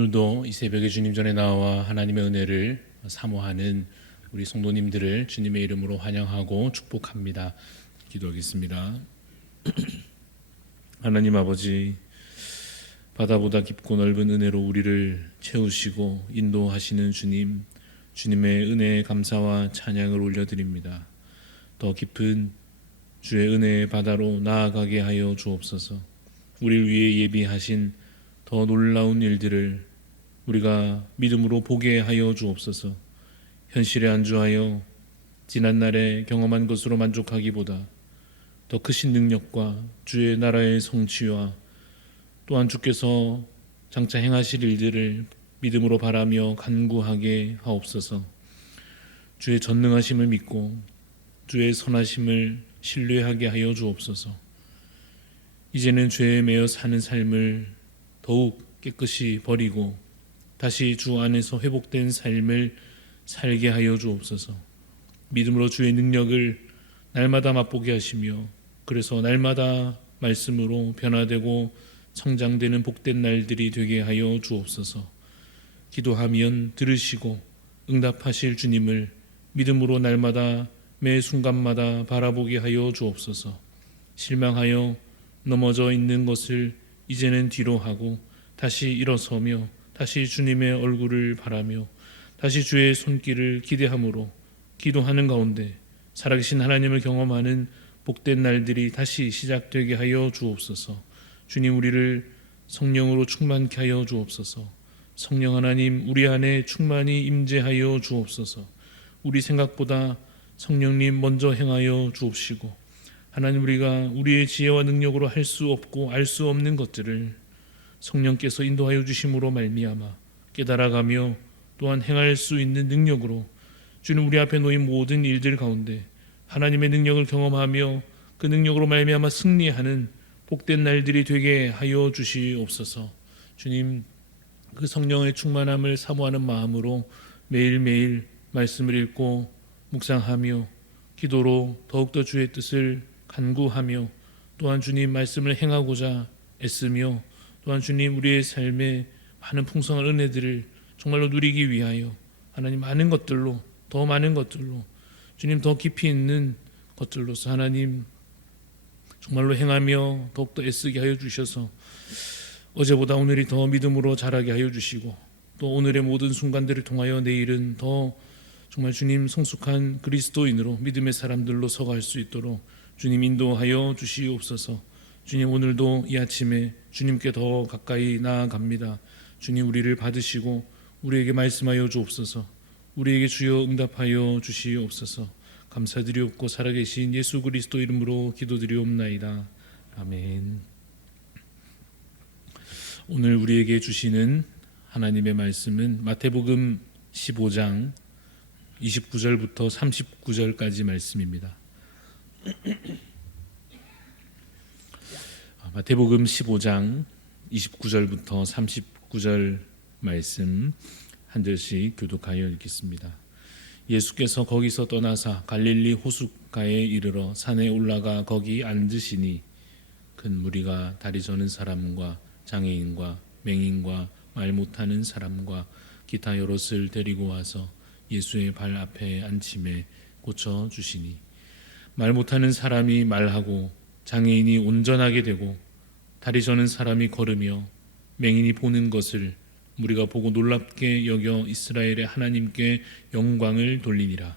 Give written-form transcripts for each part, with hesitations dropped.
오늘도 이 새벽에 주님 전에 나와 하나님의 은혜를 사모하는 우리 성도님들을 주님의 이름으로 환영하고 축복합니다. 기도하겠습니다. 하나님 아버지, 바다보다 깊고 넓은 은혜로 우리를 채우시고 인도하시는 주님, 주님의 은혜에 감사와 찬양을 올려드립니다. 더 깊은 주의 은혜의 바다로 나아가게 하여 주옵소서. 우리를 위해 예비하신 더 놀라운 일들을 우리가 믿음으로 보게 하여 주옵소서. 현실에 안주하여 지난날에 경험한 것으로 만족하기보다 더 크신 능력과 주의 나라의 성취와 또한 주께서 장차 행하실 일들을 믿음으로 바라며 간구하게 하옵소서. 주의 전능하심을 믿고 주의 선하심을 신뢰하게 하여 주옵소서. 이제는 죄에 매여 사는 삶을 더욱 깨끗이 버리고 다시 주 안에서 회복된 삶을 살게 하여 주옵소서. 믿음으로 주의 능력을 날마다 맛보게 하시며 그래서 날마다 말씀으로 변화되고 성장되는 복된 날들이 되게 하여 주옵소서. 기도하면 들으시고 응답하실 주님을 믿음으로 날마다 매 순간마다 바라보게 하여 주옵소서. 실망하여 넘어져 있는 것을 이제는 뒤로 하고 다시 일어서며 다시 주님의 얼굴을 바라며 다시 주의 손길을 기대함으로 기도하는 가운데 살아계신 하나님을 경험하는 복된 날들이 다시 시작되게 하여 주옵소서. 주님, 우리를 성령으로 충만케 하여 주옵소서. 성령 하나님, 우리 안에 충만히 임재하여 주옵소서. 우리 생각보다 성령님 먼저 행하여 주옵시고 하나님, 우리가 우리의 지혜와 능력으로 할 수 없고 알 수 없는 것들을 성령께서 인도하여 주심으로 말미암아 깨달아가며 또한 행할 수 있는 능력으로 주님, 우리 앞에 놓인 모든 일들 가운데 하나님의 능력을 경험하며 그 능력으로 말미암아 승리하는 복된 날들이 되게 하여 주시옵소서. 주님, 그 성령의 충만함을 사모하는 마음으로 매일매일 말씀을 읽고 묵상하며 기도로 더욱더 주의 뜻을 간구하며 또한 주님 말씀을 행하고자 애쓰며 또한 주님, 우리의 삶에 많은 풍성한 은혜들을 정말로 누리기 위하여 하나님 많은 것들로, 더 많은 것들로 주님 더 깊이 있는 것들로서 하나님 정말로 행하며 더욱더 애쓰게 하여 주셔서 어제보다 오늘이 더 믿음으로 자라게 하여 주시고 또 오늘의 모든 순간들을 통하여 내일은 더 정말 주님 성숙한 그리스도인으로 믿음의 사람들로 서갈 수 있도록 주님 인도하여 주시옵소서. 주님, 오늘도 이 아침에 주님께 더 가까이 나아갑니다. 주님, 우리를 받으시고 우리에게 말씀하여 주옵소서. 우리에게 주여 응답하여 주시옵소서. 감사드리옵고 살아계신 예수 그리스도 이름으로 기도드리옵나이다. 아멘. 오늘 우리에게 주시는 하나님의 말씀은 마태복음 15장 29절부터 39절까지 말씀입니다. 마태복음 15장 29절부터 39절 말씀 한 절씩 교독하여 읽겠습니다. 예수께서 거기서 떠나사 갈릴리 호숫가에 이르러 산에 올라가 거기 앉으시니 큰 무리가 다리 저는 사람과 장애인과 맹인과 말 못하는 사람과 기타 여럿을 데리고 와서 예수의 발 앞에 앉힘에 고쳐주시니 말 못하는 사람이 말하고 장애인이 온전하게 되고 다리 저는 사람이 걸으며 맹인이 보는 것을 무리가 보고 놀랍게 여겨 이스라엘의 하나님께 영광을 돌리니라.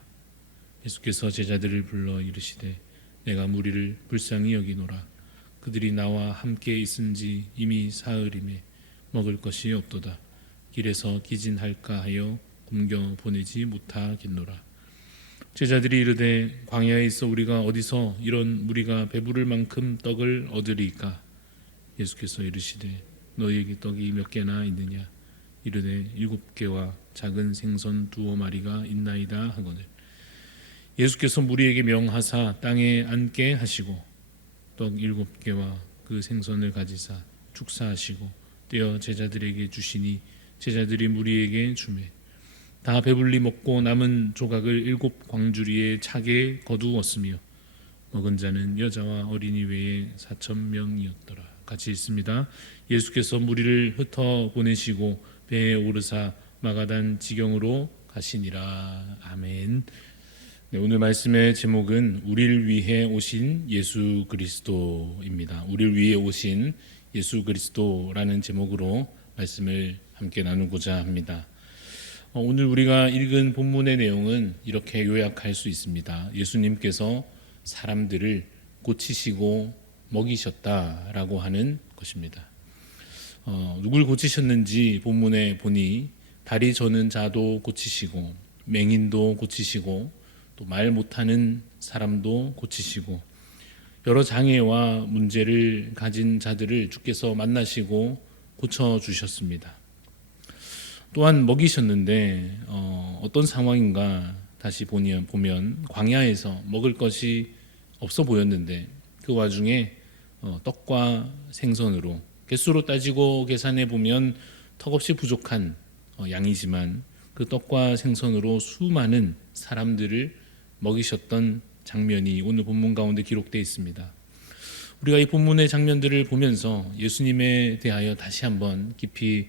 예수께서 제자들을 불러 이르시되 내가 무리를 불쌍히 여기노라. 그들이 나와 함께 있은지 이미 사흘임에 먹을 것이 없도다. 길에서 기진할까 하여 굶겨 보내지 못하겠노라. 제자들이 이르되 광야에 있어 우리가 어디서 이런 무리가 배부를 만큼 떡을 얻으리까? 예수께서 이르시되 너희에게 떡이 몇 개나 있느냐? 이르되 7개와 작은 생선 2마리가 있나이다 하거늘. 예수께서 무리에게 명하사 땅에 앉게 하시고 떡 7개와 그 생선을 가지사 축사하시고 떼어 제자들에게 주시니 제자들이 무리에게 주매 다 배불리 먹고 남은 조각을 7 광주리에 차게 거두었으며 먹은 자는 여자와 어린이 외에 4,000명이었더라. 같이 읽습니다. 예수께서 무리를 흩어 보내시고 배에 오르사 마가단 지경으로 가시니라. 아멘. 네, 오늘 말씀의 제목은 우리를 위해 오신 예수 그리스도입니다. 우리를 위해 오신 예수 그리스도라는 제목으로 말씀을 함께 나누고자 합니다. 오늘 우리가 읽은 본문의 내용은 이렇게 요약할 수 있습니다. 예수님께서 사람들을 고치시고 먹이셨다라고 하는 것입니다. 누굴 고치셨는지 본문에 보니 다리 저는 자도 고치시고 맹인도 고치시고 또 말 못하는 사람도 고치시고 여러 장애와 문제를 가진 자들을 주께서 만나시고 고쳐주셨습니다. 또한 먹이셨는데 어떤 상황인가 다시 보면 광야에서 먹을 것이 없어 보였는데 그 와중에 떡과 생선으로 개수로 따지고 계산해 보면 턱없이 부족한 양이지만 그 떡과 생선으로 수많은 사람들을 먹이셨던 장면이 오늘 본문 가운데 기록되어 있습니다. 우리가 이 본문의 장면들을 보면서 예수님에 대하여 다시 한번 깊이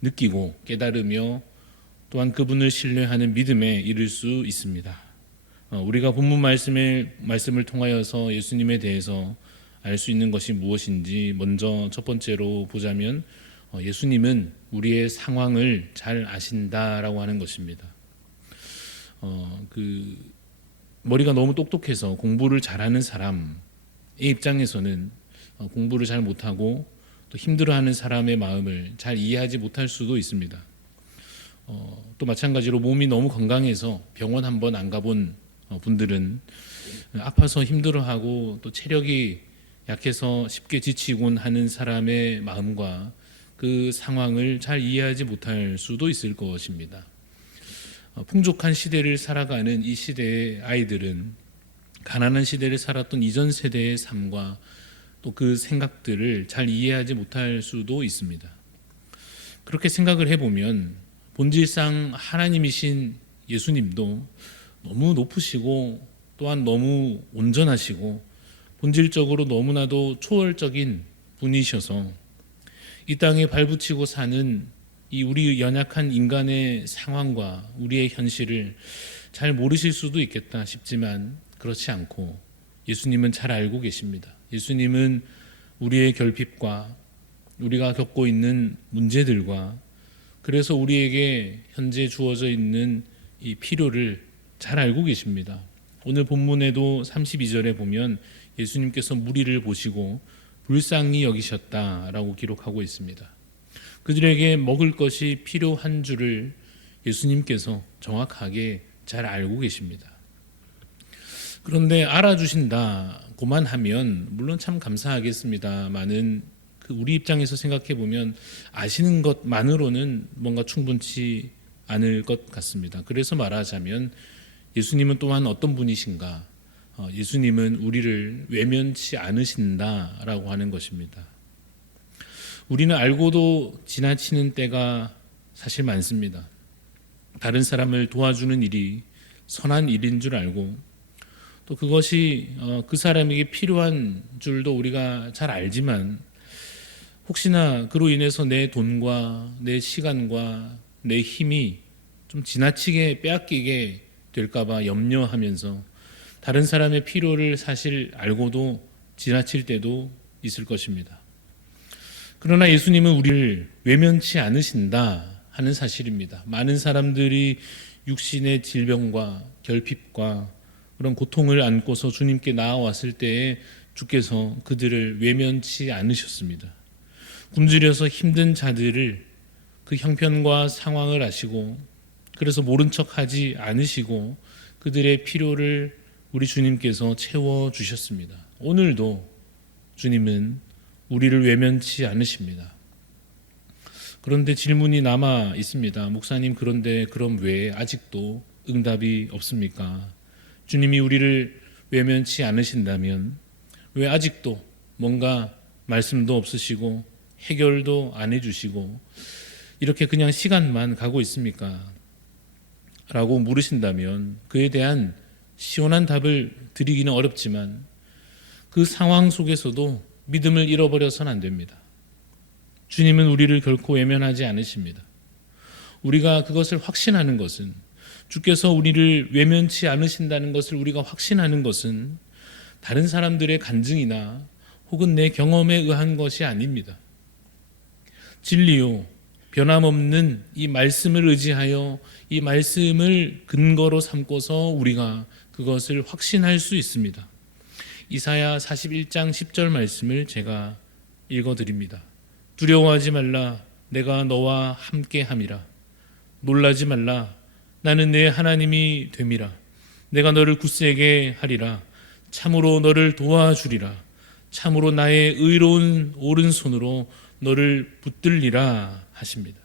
느끼고 깨달으며 또한 그분을 신뢰하는 믿음에 이를 수 있습니다. 우리가 본문 말씀을 통하여서 예수님에 대해서 알 수 있는 것이 무엇인지 먼저 첫 번째로 보자면 예수님은 우리의 상황을 잘 아신다라고 하는 것입니다. 머리가 너무 똑똑해서 공부를 잘하는 사람의 입장에서는 공부를 잘 못하고 또 힘들어하는 사람의 마음을 잘 이해하지 못할 수도 있습니다. 또 마찬가지로 몸이 너무 건강해서 병원 한번 안 가본 분들은 아파서 힘들어하고 또 체력이 약해서 쉽게 지치곤 하는 사람의 마음과 그 상황을 잘 이해하지 못할 수도 있을 것입니다. 풍족한 시대를 살아가는 이 시대의 아이들은 가난한 시대를 살았던 이전 세대의 삶과 또 그 생각들을 잘 이해하지 못할 수도 있습니다. 그렇게 생각을 해보면 본질상 하나님이신 예수님도 너무 높으시고 또한 너무 온전하시고 본질적으로 너무나도 초월적인 분이셔서 이 땅에 발붙이고 사는 이 우리 연약한 인간의 상황과 우리의 현실을 잘 모르실 수도 있겠다 싶지만 그렇지 않고 예수님은 잘 알고 계십니다. 예수님은 우리의 결핍과 우리가 겪고 있는 문제들과 그래서 우리에게 현재 주어져 있는 이 필요를 잘 알고 계십니다. 오늘 본문에도 32절에 보면 예수님께서 무리를 보시고 불쌍히 여기셨다라고 기록하고 있습니다. 그들에게 먹을 것이 필요한 줄을 예수님께서 정확하게 잘 알고 계십니다. 그런데 알아주신다고만 하면 물론 참 감사하겠습니다만은 우리 입장에서 생각해 보면 아시는 것만으로는 뭔가 충분치 않을 것 같습니다. 그래서 말하자면 예수님은 또한 어떤 분이신가? 예수님은 우리를 외면치 않으신다라고 하는 것입니다. 우리는 알고도 지나치는 때가 사실 많습니다. 다른 사람을 도와주는 일이 선한 일인 줄 알고 또 그것이 그 사람에게 필요한 줄도 우리가 잘 알지만 혹시나 그로 인해서 내 돈과 내 시간과 내 힘이 좀 지나치게 빼앗기게 될까봐 염려하면서 다른 사람의 필요를 사실 알고도 지나칠 때도 있을 것입니다. 그러나 예수님은 우리를 외면치 않으신다 하는 사실입니다. 많은 사람들이 육신의 질병과 결핍과 그런 고통을 안고서 주님께 나아왔을 때에 주께서 그들을 외면치 않으셨습니다. 굶주려서 힘든 자들을 그 형편과 상황을 아시고 그래서 모른 척하지 않으시고 그들의 필요를 우리 주님께서 채워주셨습니다. 오늘도 주님은 우리를 외면치 않으십니다. 그런데 질문이 남아 있습니다. 목사님, 그런데 그럼 왜 아직도 응답이 없습니까? 주님이 우리를 외면치 않으신다면 왜 아직도 뭔가 말씀도 없으시고 해결도 안 해주시고 이렇게 그냥 시간만 가고 있습니까? 라고 물으신다면 그에 대한 시원한 답을 드리기는 어렵지만 그 상황 속에서도 믿음을 잃어버려서는 안 됩니다. 주님은 우리를 결코 외면하지 않으십니다. 우리가 그것을 확신하는 것은, 주께서 우리를 외면치 않으신다는 것을 우리가 확신하는 것은 다른 사람들의 간증이나 혹은 내 경험에 의한 것이 아닙니다. 진리요, 변함없는 이 말씀을 의지하여 이 말씀을 근거로 삼고서 우리가 그것을 확신할 수 있습니다. 이사야 41장 10절 말씀을 제가 읽어드립니다. 두려워하지 말라, 내가 너와 함께함이라. 놀라지 말라, 나는 내 하나님이 됨이라. 내가 너를 굳세게 하리라. 참으로 너를 도와주리라. 참으로 나의 의로운 오른손으로 너를 붙들리라 하십니다.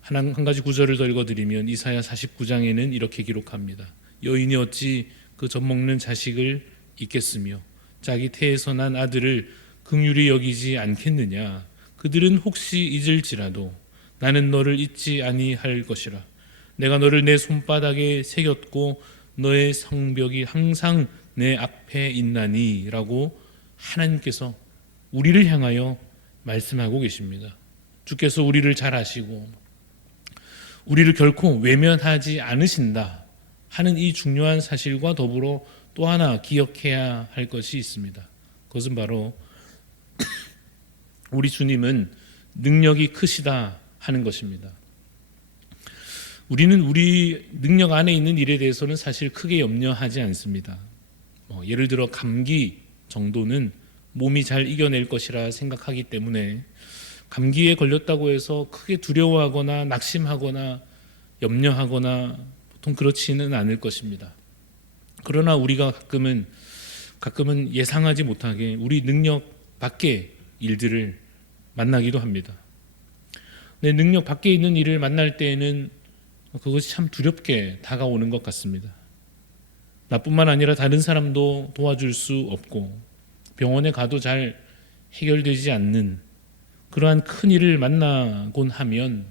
한 가지 구절을 더 읽어드리면 이사야 49장에는 이렇게 기록합니다. 여인이 어찌 그 젖먹는 자식을 잊겠으며 자기 태에서 난 아들을 긍휼히 여기지 않겠느냐. 그들은 혹시 잊을지라도 나는 너를 잊지 아니할 것이라. 내가 너를 내 손바닥에 새겼고 너의 성벽이 항상 내 앞에 있나니 라고 하나님께서 우리를 향하여 말씀하고 계십니다. 주께서 우리를 잘 아시고 우리를 결코 외면하지 않으신다 하는 이 중요한 사실과 더불어 또 하나 기억해야 할 것이 있습니다. 그것은 바로 우리 주님은 능력이 크시다 하는 것입니다. 우리는 우리 능력 안에 있는 일에 대해서는 사실 크게 염려하지 않습니다. 예를 들어 감기 정도는 몸이 잘 이겨낼 것이라 생각하기 때문에 감기에 걸렸다고 해서 크게 두려워하거나 낙심하거나 염려하거나 보통 그렇지는 않을 것입니다. 그러나 우리가 가끔은 예상하지 못하게 우리 능력 밖의 일들을 만나기도 합니다. 내 능력 밖에 있는 일을 만날 때에는 그것이 참 두렵게 다가오는 것 같습니다. 나뿐만 아니라 다른 사람도 도와줄 수 없고 병원에 가도 잘 해결되지 않는 그러한 큰 일을 만나곤 하면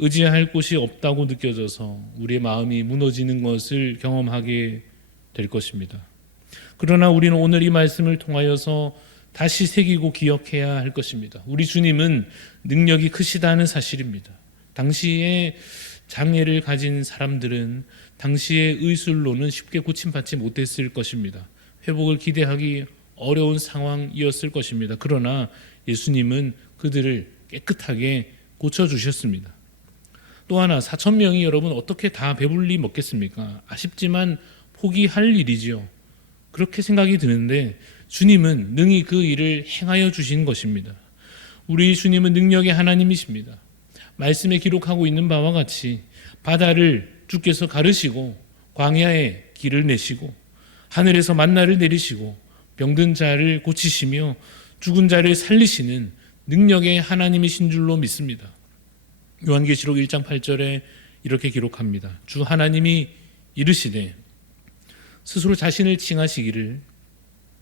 의지할 곳이 없다고 느껴져서 우리의 마음이 무너지는 것을 경험하게 될 것입니다. 그러나 우리는 오늘 이 말씀을 통하여서 다시 새기고 기억해야 할 것입니다. 우리 주님은 능력이 크시다는 사실입니다. 당시에 장애를 가진 사람들은 당시의 의술로는 쉽게 고침받지 못했을 것입니다. 회복을 기대하기 어려운 상황이었을 것입니다. 그러나 예수님은 그들을 깨끗하게 고쳐주셨습니다. 또 하나 4,000명이 여러분 어떻게 다 배불리 먹겠습니까? 아쉽지만 포기할 일이지요. 그렇게 생각이 드는데 주님은 능히 그 일을 행하여 주신 것입니다. 우리 주님은 능력의 하나님이십니다. 말씀에 기록하고 있는 바와 같이 바다를 주께서 가르시고 광야에 길을 내시고 하늘에서 만나를 내리시고 병든 자를 고치시며 죽은 자를 살리시는 능력의 하나님이신 줄로 믿습니다. 요한계시록 1장 8절에 이렇게 기록합니다. 주 하나님이 이르시되 스스로 자신을 칭하시기를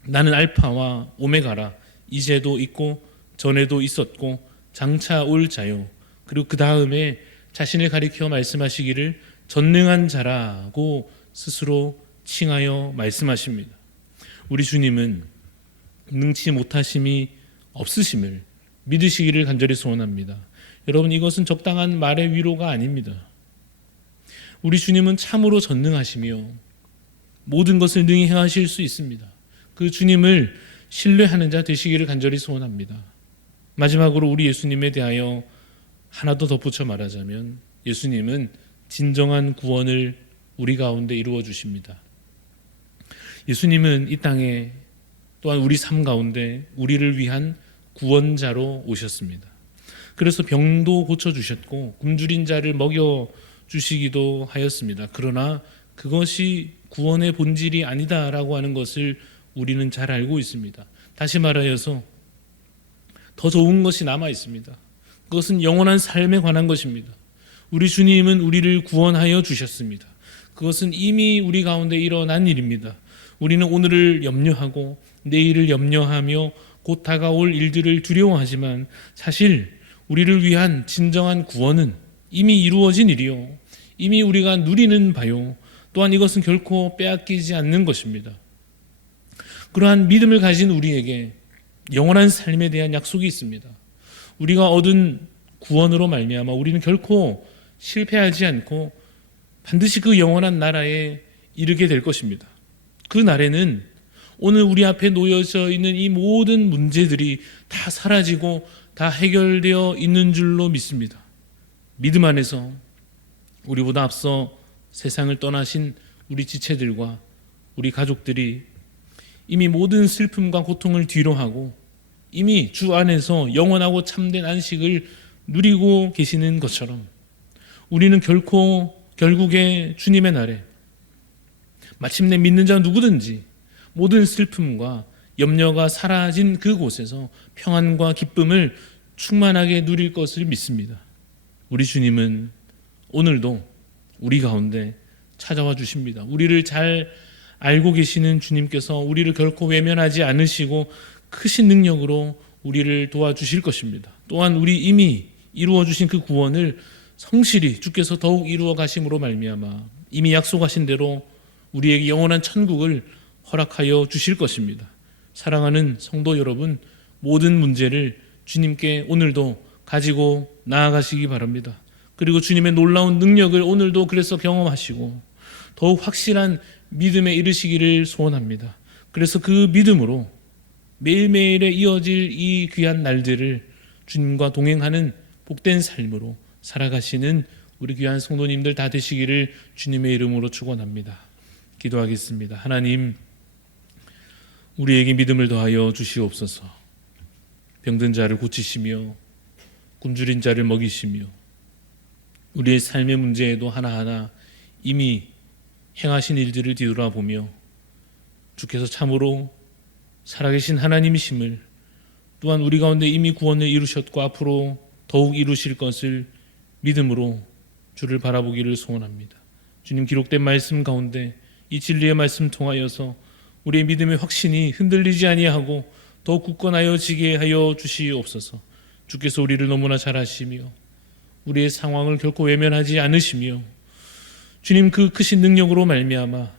나는 알파와 오메가라, 이제도 있고 전에도 있었고 장차 올 자요. 그리고 그 다음에 자신을 가리켜 말씀하시기를 전능한 자라고 스스로 칭하여 말씀하십니다. 우리 주님은 능치 못하심이 없으심을 믿으시기를 간절히 소원합니다. 여러분, 이것은 적당한 말의 위로가 아닙니다. 우리 주님은 참으로 전능하시며 모든 것을 능히 행하실 수 있습니다. 그 주님을 신뢰하는 자 되시기를 간절히 소원합니다. 마지막으로 우리 예수님에 대하여 하나 더 덧붙여 말하자면 예수님은 진정한 구원을 우리 가운데 이루어 주십니다. 예수님은 이 땅에 또한 우리 삶 가운데 우리를 위한 구원자로 오셨습니다. 그래서 병도 고쳐주셨고 굶주린 자를 먹여주시기도 하였습니다. 그러나 그것이 구원의 본질이 아니다라고 하는 것을 우리는 잘 알고 있습니다. 다시 말하여서 더 좋은 것이 남아 있습니다. 그것은 영원한 삶에 관한 것입니다. 우리 주님은 우리를 구원하여 주셨습니다. 그것은 이미 우리 가운데 일어난 일입니다. 우리는 오늘을 염려하고 내일을 염려하며 곧 다가올 일들을 두려워하지만 사실 우리를 위한 진정한 구원은 이미 이루어진 일이요, 이미 우리가 누리는 바요, 또한 이것은 결코 빼앗기지 않는 것입니다. 그러한 믿음을 가진 우리에게 영원한 삶에 대한 약속이 있습니다. 우리가 얻은 구원으로 말미암아 우리는 결코 실패하지 않고 반드시 그 영원한 나라에 이르게 될 것입니다. 그 날에는 오늘 우리 앞에 놓여져 있는 이 모든 문제들이 다 사라지고 다 해결되어 있는 줄로 믿습니다. 믿음 안에서 우리보다 앞서 세상을 떠나신 우리 지체들과 우리 가족들이 이미 모든 슬픔과 고통을 뒤로하고 이미 주 안에서 영원하고 참된 안식을 누리고 계시는 것처럼 우리는 결국에 주님의 날에 마침내 믿는 자 누구든지 모든 슬픔과 염려가 사라진 그곳에서 평안과 기쁨을 충만하게 누릴 것을 믿습니다. 우리 주님은 오늘도 우리 가운데 찾아와 주십니다. 우리를 잘 알고 계시는 주님께서 우리를 결코 외면하지 않으시고 크신 능력으로 우리를 도와주실 것입니다. 또한 우리 이미 이루어 주신 그 구원을 성실히 주께서 더욱 이루어 가심으로 말미암아 이미 약속하신 대로 우리에게 영원한 천국을 허락하여 주실 것입니다. 사랑하는 성도 여러분, 모든 문제를 주님께 오늘도 가지고 나아가시기 바랍니다. 그리고 주님의 놀라운 능력을 오늘도 그래서 경험하시고 더욱 확실한 믿음에 이르시기를 소원합니다. 그래서 그 믿음으로 매일매일에 이어질 이 귀한 날들을 주님과 동행하는 복된 삶으로 살아가시는 우리 귀한 성도님들 다 되시기를 주님의 이름으로 축원합니다. 기도하겠습니다. 하나님, 우리에게 믿음을 더하여 주시옵소서. 병든 자를 고치시며 굶주린 자를 먹이시며 우리의 삶의 문제에도 하나하나 이미 행하신 일들을 뒤돌아보며 주께서 참으로 살아계신 하나님이심을, 또한 우리 가운데 이미 구원을 이루셨고 앞으로 더욱 이루실 것을 믿음으로 주를 바라보기를 소원합니다. 주님, 기록된 말씀 가운데 이 진리의 말씀 통하여서 우리의 믿음의 확신이 흔들리지 아니하고 더욱 굳건하여지게 하여 주시옵소서. 주께서 우리를 너무나 잘 아시며 우리의 상황을 결코 외면하지 않으시며 주님 그 크신 능력으로 말미암아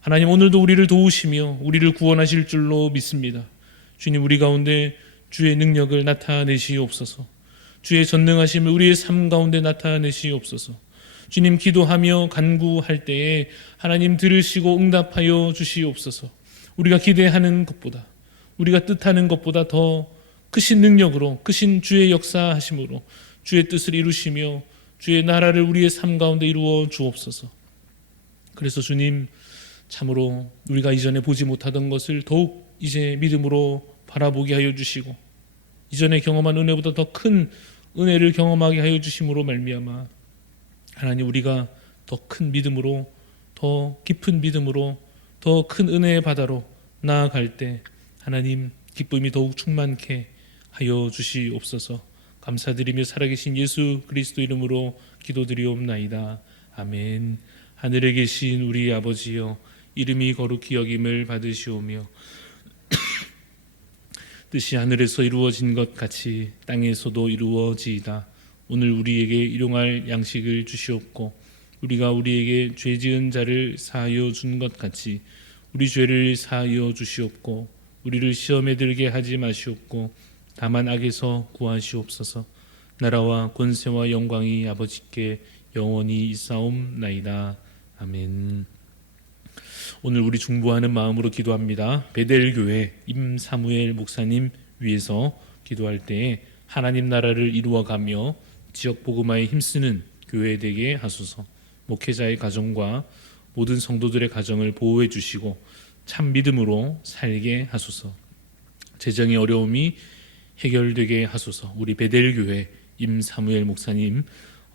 하나님 오늘도 우리를 도우시며 우리를 구원하실 줄로 믿습니다. 주님, 우리 가운데 주의 능력을 나타내시옵소서. 주의 전능하심을 우리의 삶 가운데 나타내시옵소서. 주님, 기도하며 간구할 때에 하나님 들으시고 응답하여 주시옵소서. 우리가 기대하는 것보다, 우리가 뜻하는 것보다 더 크신 능력으로, 크신 주의 역사하심으로 주의 뜻을 이루시며 주의 나라를 우리의 삶 가운데 이루어 주옵소서. 그래서 주님, 참으로 우리가 이전에 보지 못하던 것을 더욱 이제 믿음으로 바라보게 하여 주시고 이전에 경험한 은혜보다 더 큰 은혜를 경험하게 하여 주심으로 말미암아 하나님, 우리가 더 큰 믿음으로, 더 깊은 믿음으로, 더 큰 은혜의 바다로 나아갈 때 하나님 기쁨이 더욱 충만케 하여 주시옵소서. 감사드리며 살아계신 예수 그리스도 이름으로 기도드리옵나이다. 아멘. 하늘에 계신 우리 아버지여, 이름이 거룩히 여김을 받으시오며 뜻이 하늘에서 이루어진 것 같이 땅에서도 이루어지이다. 오늘 우리에게 일용할 양식을 주시옵고 우리가 우리에게 죄 지은 자를 사하여 준 것 같이 우리 죄를 사하여 주시옵고 우리를 시험에 들게 하지 마시옵고 다만 악에서 구하시옵소서. 나라와 권세와 영광이 아버지께 영원히 있사옵나이다. 아멘. 오늘 우리 중보하는 마음으로 기도합니다. 베델교회 임사무엘 목사님 위해서 기도할 때에 하나님 나라를 이루어가며 지역 복음화에 힘쓰는 교회 되게 하소서. 목회자의 가정과 모든 성도들의 가정을 보호해 주시고 참 믿음으로 살게 하소서. 재정의 어려움이 해결되게 하소서. 우리 베델교회 임사무엘 목사님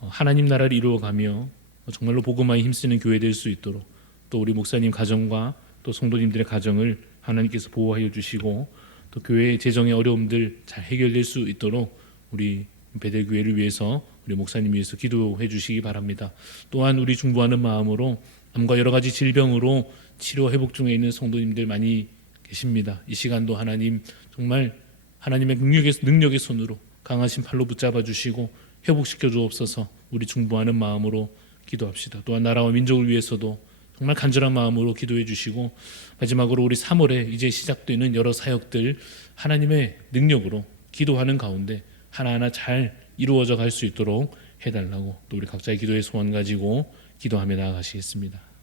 하나님 나라를 이루어가며 정말로 복음화에 힘쓰는 교회 될 수 있도록 또 우리 목사님 가정과 또 성도님들의 가정을 하나님께서 보호하여 주시고 또 교회의 재정의 어려움들 잘 해결될 수 있도록 우리 베델교회를 위해서 우리 목사님 위해서 기도해 주시기 바랍니다. 또한 우리 중보하는 마음으로 암과 여러 가지 질병으로 치료 회복 중에 있는 성도님들 많이 계십니다. 이 시간도 하나님 정말 하나님의 능력의 손으로 강하신 팔로 붙잡아 주시고 회복시켜 주옵소서. 우리 중보하는 마음으로 기도합시다. 또한 나라와 민족을 위해서도 정말 간절한 마음으로 기도해 주시고 마지막으로 우리 3월에 이제 시작되는 여러 사역들 하나님의 능력으로 기도하는 가운데 하나하나 잘 이루어져 갈 수 있도록 해달라고 또 우리 각자의 기도의 소원 가지고 기도하며 나아가시겠습니다.